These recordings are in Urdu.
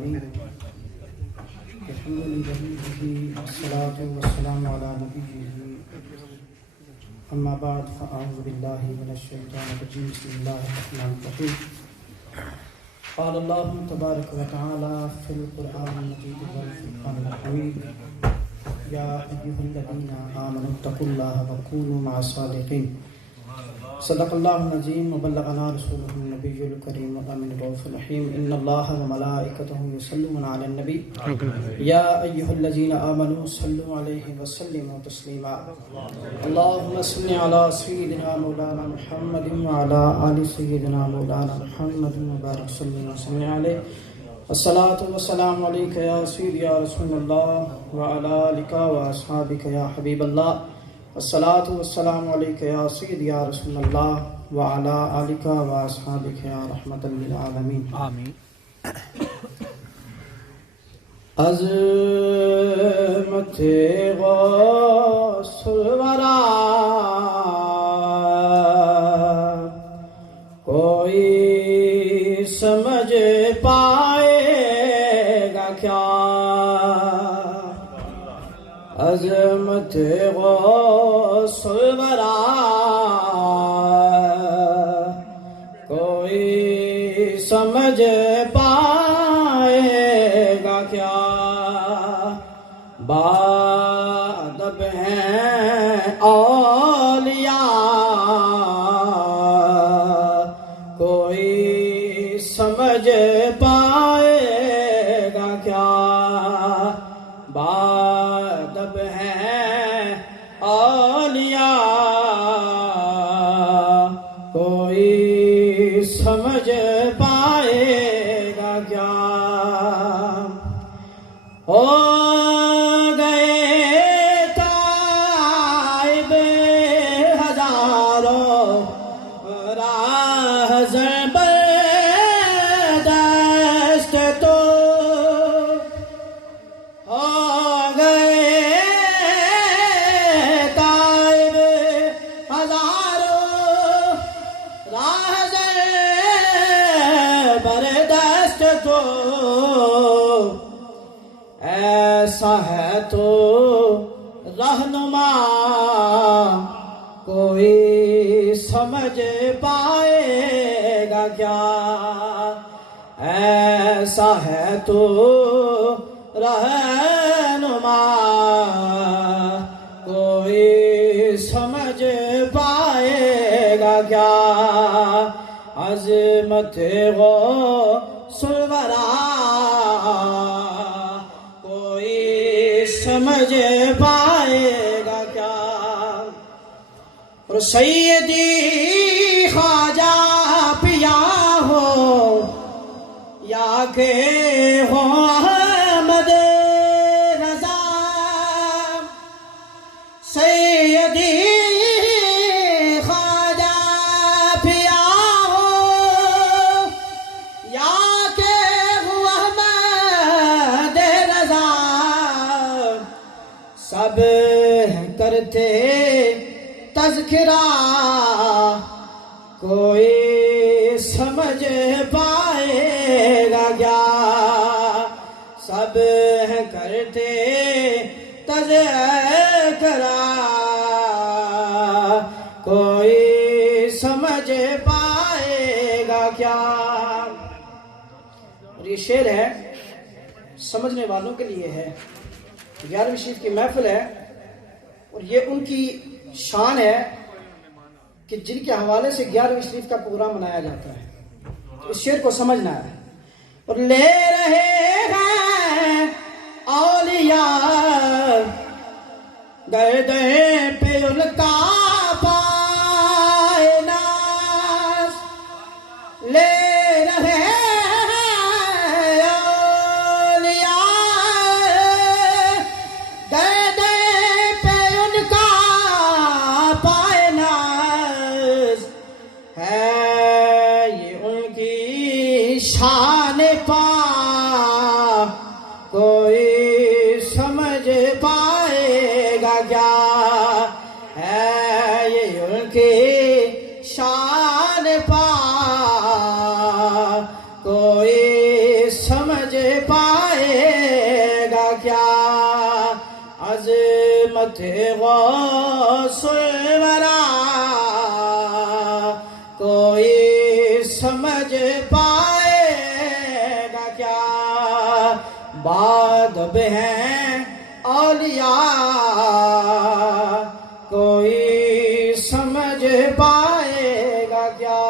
العالمين الحمد لله والصلاة والسلام على نبيه أما بعد فأعوذ بالله من الشيطان الرجيم بسم الله الرحمن الرحيم قال الله تبارك وتعالى في القرآن المجيد والفرقان الحميد يا أيها الذين آمنوا اتقوا الله وكونوا مع الصادقين صدق الله العظيم وبلغنا رسوله النبي الكريم والأمين الرؤوف الرحيم إن الله وملائكته يصلون على النبي يا أيها الذين آمنوا صلوا عليه وسلموا تسليما اللهم صل على سيدنا مولانا محمد وعلى آل سيدنا مولانا محمد وبارك وسلم عليه الصلاة والسلام عليك يا سيدي يا رسول الله وعلى آلك وأصحابك يا حبيب الله الصلاة والسلام عليك يا سيدي يا رسول الله وعلى آلك وأصحابك يا رحمة للعالمين آمين. عظمت غوث الورا کوئی سمجھ پائے گا کیا عظمت غوث الورا کوئی سمجھ پائے گا کیا بادب ہیں اولیاء کوئی سمجھ پائے گا کیا بادب ہیں اولیاء کوئی سمجھ پائے گا کیا ہو گئے تائب ہزاروں راہ زبردست تو ہو گئے تائب ہزاروں راہ زبردست تو ایسا ہے تو رہنما کوئی سمجھ پائے گا کیا ایسا ہے تو رہنما کوئی سمجھ پائے گا کیا عظمت غوث الورا کوئی سمجھ پائے گا کیا اور سیدی خواجہ پیا ہو یا کہ ہو احمد رضا سیدی خواجہ پیا ہو یا کہ ہو احمد رضا سب کرتے تذکرہ کوئی سمجھ پائے گا کیا سب کرتے تذکرہ کوئی سمجھ پائے گا کیا اور یہ شعر ہے سمجھنے والوں کے لیے ہے 11ویں شریف کی محفل ہے اور یہ ان کی شان ہے کہ جن کے حوالے سے 11ویں شریف کا پروگرام منایا جاتا ہے اس شعر کو سمجھنا ہے اور لے رہے ہیں اولیاء گردے پہ ان کا پائے ناز لے رہے شان پا پائے گا کیا عظمت غوث الورا کوئی سمجھ پائے گا کیا بادب ہیں اولیاء کوئی سمجھ پائے گا کیا.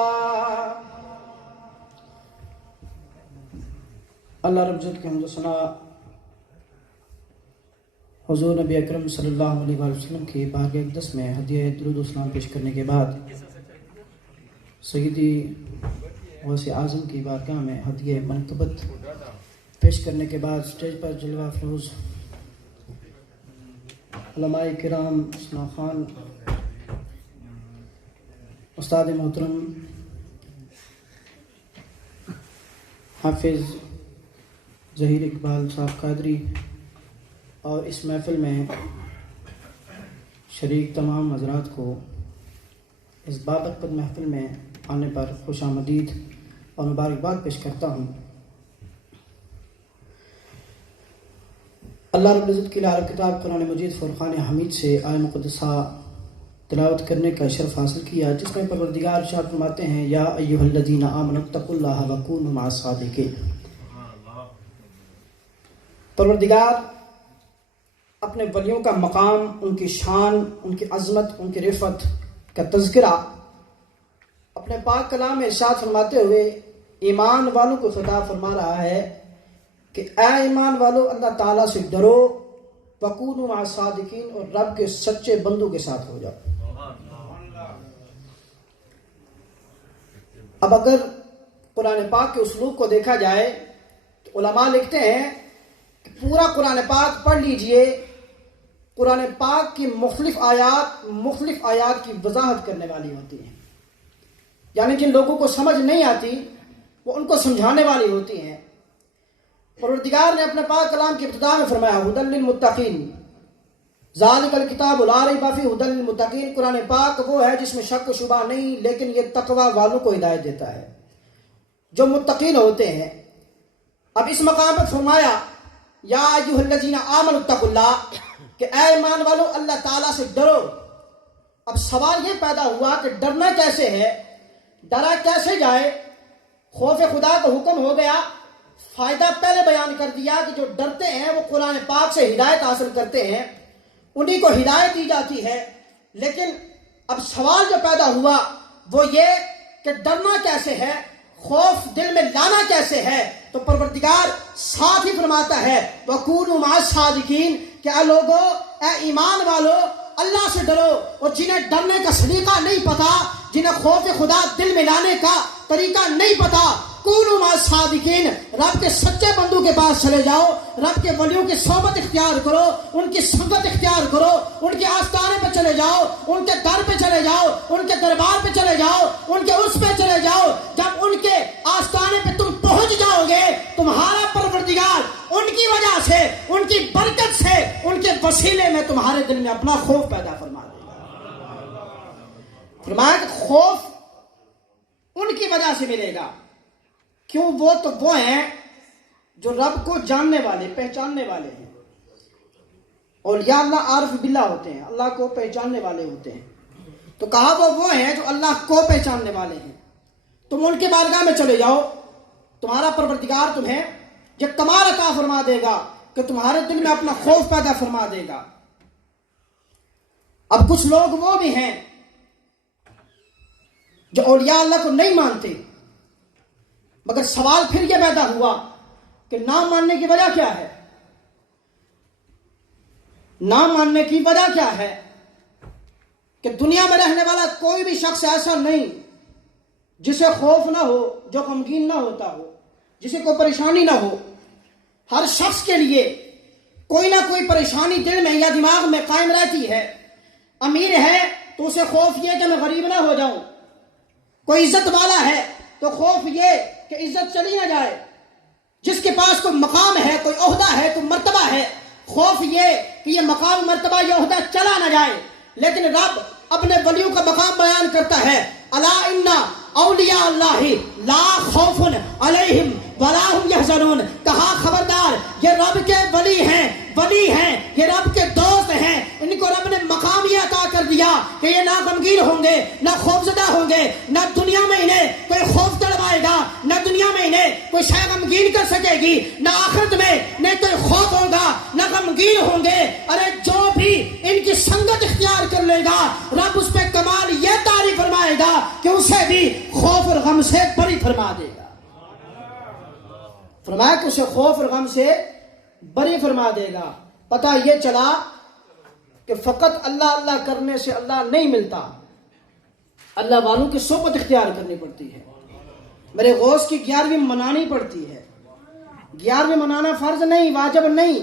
اللہ رب العزت کے حمد و ثنا حضور نبی اکرم صلی اللہ علیہ وآلہ وسلم کی بارگاہ اقدس میں ہدیہ درود و سلام پیش کرنے کے بعد سیدی غوث اعظم کی بارگاہ میں ہدیہ منقبت پیش کرنے کے بعد اسٹیج پر جلوہ افروز علماء کرام ثنا خان استاد محترم حافظ ظہیر اقبال صاحب قادری اور اس محفل میں شریک تمام حضرات کو اس بابرکت محفل میں آنے پر خوش آمدید اور مبارکباد پیش کرتا ہوں. اللہ رب العزت کی لال کتاب قرآن مجید فرقان حمید سے آیہ مقدسہ تلاوت کرنے کا شرف حاصل کیا، جس میں پروردگار ارشاد فرماتے ہیں یا ایھا الذین آمنوا اتقوا اللہ وکونوا مع الصادقین. پروردگار اپنے ولیوں کا مقام، ان کی شان، ان کی عظمت، ان کی رفعت کا تذکرہ اپنے پاک کلام میں ارشاد فرماتے ہوئے ایمان والوں کو خطاب فرما رہا ہے کہ اے ایمان والو اللہ تعالیٰ سے ڈرو، وکونوا مع الصادقین، اور رب کے سچے بندوں کے ساتھ ہو جاؤ. اب اگر قرآن پاک کے اسلوب کو دیکھا جائے تو علماء لکھتے ہیں کہ پورا قرآن پاک پڑھ لیجئے، قرآن پاک کی مختلف آیات کی وضاحت کرنے والی ہوتی ہیں، یعنی جن لوگوں کو سمجھ نہیں آتی وہ ان کو سمجھانے والی ہوتی ہیں. پروردگار نے اپنے پاک کلام کی ابتدا میں فرمایا ھدی للمتقین، ذالک الکتاب لا ریب فیہ ھدی للمتقین. قرآن پاک وہ ہے جس میں شک و شبہ نہیں، لیکن یہ تقوی والوں کو ہدایت دیتا ہے جو متقین ہوتے ہیں. اب اس مقام پر فرمایا یا ایھا الذین آمنوا اتقوا اللہ، کہ اے ایمان والو اللہ تعالیٰ سے ڈرو. اب سوال یہ پیدا ہوا کہ ڈرنا کیسے ہے، ڈرا کیسے جائے. خوف خدا کا حکم ہو گیا، فائدہ پہلے بیان کر دیا کہ جو ڈرتے ہیں وہ قرآن پاک سے ہدایت حاصل کرتے ہیں، انہی کو ہدایت دی جاتی ہے. لیکن اب سوال جو پیدا ہوا وہ یہ کہ ڈرنا کیسے ہے، خوف دل میں لانا کیسے ہے. تو پروردگار ساتھ ہی فرماتا ہے وَكُونُوا مَعَ الصَّادِقِينَ، کہ اے لوگو، اے ایمان والو، اللہ سے ڈرو. اور جنہیں ڈرنے کا سلیقہ نہیں پتا، جنہیں خوف خدا دل میں لانے کا طریقہ نہیں پتا، کونوا مع الصادقین، رب کے سچے بندوں کے پاس چلے جاؤ، رب کے ولیوں کی صحبت اختیار کرو، ان کی سنگت اختیار کرو، ان کے آستانے پہ چلے جاؤ، ان کے در پہ چلے جاؤ، ان کے دربار پہ چلے جاؤ، ان کے عرس پہ چلے جاؤ. جب ان کے آستانے پہ تم پہنچ جاؤ گے، تمہارا پروردگار ان کی وجہ سے، ان کی برکت سے، ان کے وسیلے میں تمہارے دل میں اپنا خوف پیدا فرما دے گا. فرمایا کہ خوف ان کی وجہ سے ملے گا. کیوں؟ وہ تو وہ ہیں جو رب کو جاننے والے، پہچاننے والے ہیں. اولیاء اللہ عارف باللہ ہوتے ہیں، اللہ کو پہچاننے والے ہوتے ہیں. تو کہا وہ ہیں جو اللہ کو پہچاننے والے ہیں. تم ان کے بارگاہ میں چلے جاؤ، تمہارا پروردگار تمہیں یہ کمال عطا فرما دے گا کہ تمہارے دل میں اپنا خوف پیدا فرما دے گا. اب کچھ لوگ وہ بھی ہیں جو اولیاء اللہ کو نہیں مانتے، مگر سوال پھر یہ پیدا ہوا کہ نہ ماننے کی وجہ کیا ہے؟ نہ ماننے کی وجہ کیا ہے؟ کہ دنیا میں رہنے والا کوئی بھی شخص ایسا نہیں جسے خوف نہ ہو، جو غمگین نہ ہوتا ہو، جسے کوئی پریشانی نہ ہو. ہر شخص کے لیے کوئی نہ کوئی پریشانی دل میں یا دماغ میں قائم رہتی ہے. امیر ہے تو اسے خوف یہ کہ میں غریب نہ ہو جاؤں، کوئی عزت والا ہے تو خوف یہ کہ عزت چلی نہ جائے، جس کے پاس کوئی مقام ہے، کوئی عہدہ ہے، کوئی مرتبہ ہے، خوف یہ کہ یہ مقام، مرتبہ، یہ عہدہ چلا نہ جائے. لیکن رب اپنے ولیوں کا مقام بیان کرتا ہے، الا ان اولیاء اللہ لا خوف علیہم ولا هم يحزنون، کہا خبردار یہ رب کے ولی ہیں، یہ رب کے دوست ہیں، ان کو رب نے مقام یہ عطا کر دیا کہ یہ نہ غمگین ہوں گے، نہ خوفزدہ ہوں گے، نہ دنیا میں انہیں کوئی خوف دلوائے گا، نہ دنیا میں انہیں کوئی شے غمگین کر سکے گی، نہ آخرت میں نہ کوئی خوف ہوگا، نہ غمگین ہوں گے۔ ارے جو بھی ان کی سنگت اختیار کر لے گا رب اس پہ کمال یہ تعریف فرمائے گا کہ اسے بھی خوف اور غم سے بری فرما دے گا۔ فرمایا کہ اسے خوف اور غم سے بری فرما دے گا۔ پتہ یہ چلا کہ فقط اللہ اللہ کرنے سے اللہ نہیں ملتا، اللہ والوں کی صحبت اختیار کرنی پڑتی ہے۔ میرے غوث کی 11ویں منانی پڑتی ہے۔ 11ویں منانا فرض نہیں، واجب نہیں۔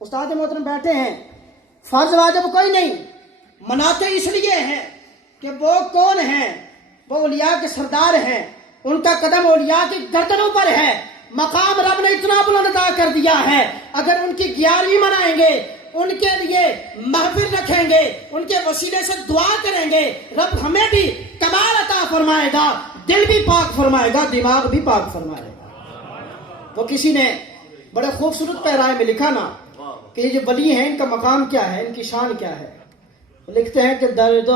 استاد محترم بیٹھے ہیں، فرض واجب کوئی نہیں، مناتے اس لیے ہیں کہ وہ کون ہیں؟ وہ اولیاء کے سردار ہیں، ان کا قدم اولیاء کی گردنوں پر ہے، مقام رب نے اتنا بلند عطا کر دیا ہے۔ اگر ان کی 11ویں منائیں گے، ان کے لیے محفل رکھیں گے، ان کے وسیلے سے دعا کریں گے، رب ہمیں بھی کمال عطا فرمائے گا، دل بھی پاک فرمائے گا، دماغ بھی پاک فرمائے گا۔ وہ کسی نے بڑے خوبصورت پیرائے میں لکھا نا کہ یہ جو ولی ہیں ان کا مقام کیا ہے، ان کی شان کیا ہے۔ لکھتے ہیں کہ درد